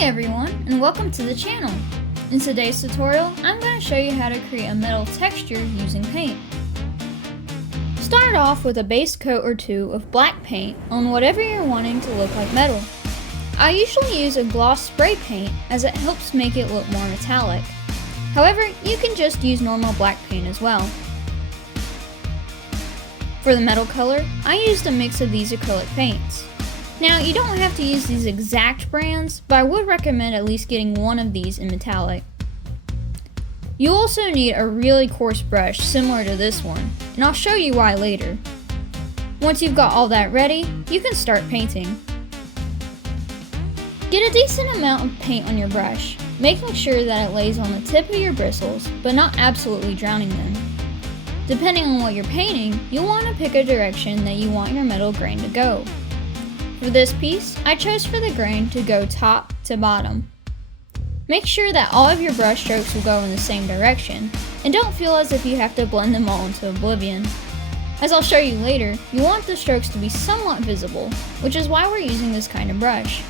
Hey everyone, and welcome to the channel. In today's tutorial, I'm going to show you how to create a metal texture using paint. Start off with a base coat or two of black paint on whatever you're wanting to look like metal. I usually use a gloss spray paint as it helps make it look more metallic. However, you can just use normal black paint as well. For the metal color, I used a mix of these acrylic paints. Now, you don't have to use these exact brands, but I would recommend at least getting one of these in metallic. You also need a really coarse brush similar to this one, and I'll show you why later. Once you've got all that ready, you can start painting. Get a decent amount of paint on your brush, making sure that it lays on the tip of your bristles, but not absolutely drowning them. Depending on what you're painting, you'll want to pick a direction that you want your metal grain to go. For this piece, I chose for the grain to go top to bottom. Make sure that all of your brush strokes will go in the same direction, and don't feel as if you have to blend them all into oblivion. As I'll show you later, you want the strokes to be somewhat visible, which is why we're using this kind of brush.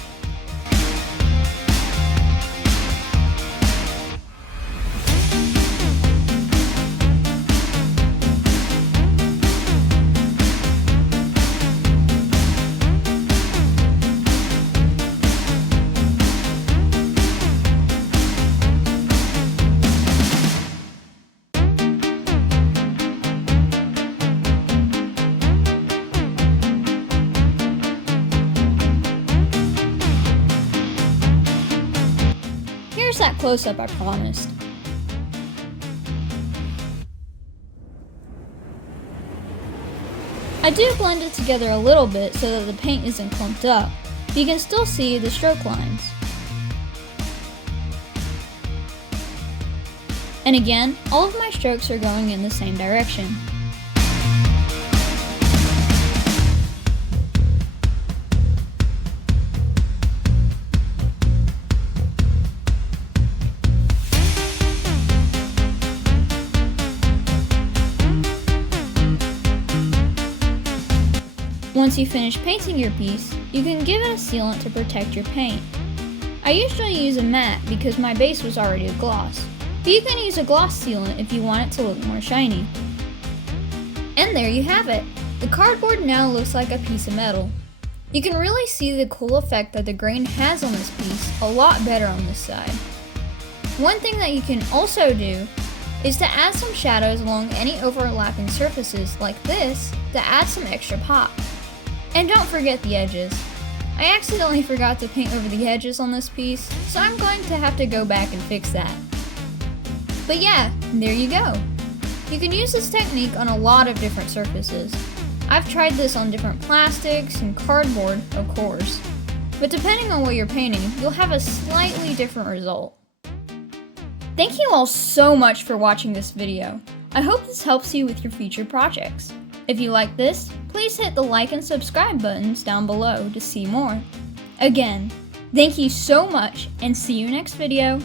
Here's that close-up I promised. I do blend it together a little bit so that the paint isn't clumped up, but you can still see the stroke lines. And again, all of my strokes are going in the same direction. Once you finish painting your piece, you can give it a sealant to protect your paint. I usually use a matte because my base was already a gloss, but you can use a gloss sealant if you want it to look more shiny. And there you have it! The cardboard now looks like a piece of metal. You can really see the cool effect that the grain has on this piece a lot better on this side. One thing that you can also do is to add some shadows along any overlapping surfaces like this to add some extra pop. And don't forget the edges. I accidentally forgot to paint over the edges on this piece, so I'm going to have to go back and fix that. But yeah, there you go. You can use this technique on a lot of different surfaces. I've tried this on different plastics and cardboard, of course. But depending on what you're painting, you'll have a slightly different result. Thank you all so much for watching this video. I hope this helps you with your future projects. If you like this, please hit the like and subscribe buttons down below to see more. Again, thank you so much and see you next video.